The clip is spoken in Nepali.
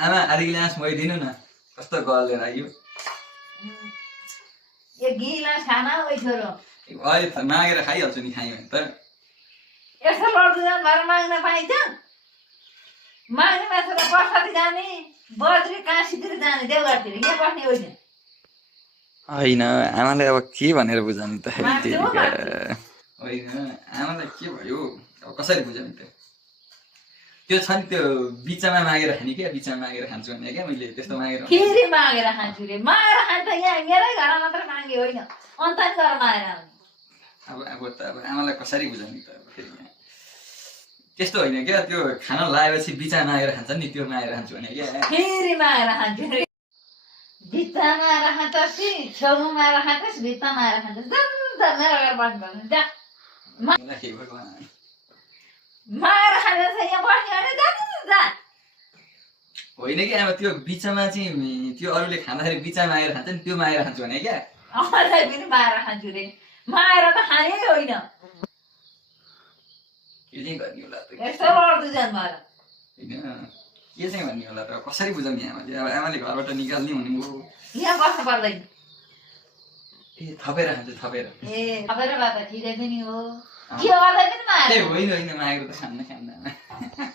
आमा अलिक गिलास मोइदिनु न कस्तो गलले लाग्यो एक गिलास खाना ओइ छोरो अहिले त मागेर खाइहाल्छु नि खायो भने त यस्तो लड्दो जान भएर माग्न पाइन्छ माग्ने मान्छे त बर्खातिर जाने बद्री काँसीतिर जाने देवघाटतिर यहाँ बस्ने होइन होइन आमाले अब के भनेर बुझाउने त माग्छु, होइन आमालाई के भयो अब कसरी बुझाउने त त्यो छ नि त्यो बिचमा मागेर खाने क्या बिचमा मागेर खान्छु भने क्या मैले त्यस्तो मागेर फेरि मागेर खान्छु रे मागेर खान्छ यहाँ मेरै घरमा मात्र मागे होइन अन्त नि गरेर मागेर आउने अब त अब आमालाई कसरी बुझाउने त अब फेरि यहाँ त्यस्तो होइन क्या त्यो खाना लगाएपछि बिचमा मागेर खान्छ नि त्यो मागेर खान्छु भने क्या फेरि मागेर खान्छु रे भित्ता मागेर खाँछस् कि छेउमा मागेर खाँछस् भित्ता मागेर खाँछस् जा मेरो घर बस्नु जा हे भगवान् मागेर खाने छ यहाँ बस्ने होइन जा जा होइन कि अब त्यो बिचमा चाहिँ त्यो अरूले खाँदाखेरि बिचमा मागेर खान्छ नि त्यो मागेर खान्छु भने क्या अरूलाई पनि मागेर खान्छु रे मागेर त खानै होइन के चाहिँ गर्ने होला त यस्तो लड्दो जान भएर होइन के चाहिँ भन्ने होला त कसरी बुझाउने आमाले अब आमाले घरबाट निकाल्ने भन्ने हो यहाँ बस्नु पर्दैन ए थपेर खान्छु थपेर ए थपेर भए त ठिकै पनि हो के गर्दै पनि मागेर ए होइन होइन मागेर त खान्न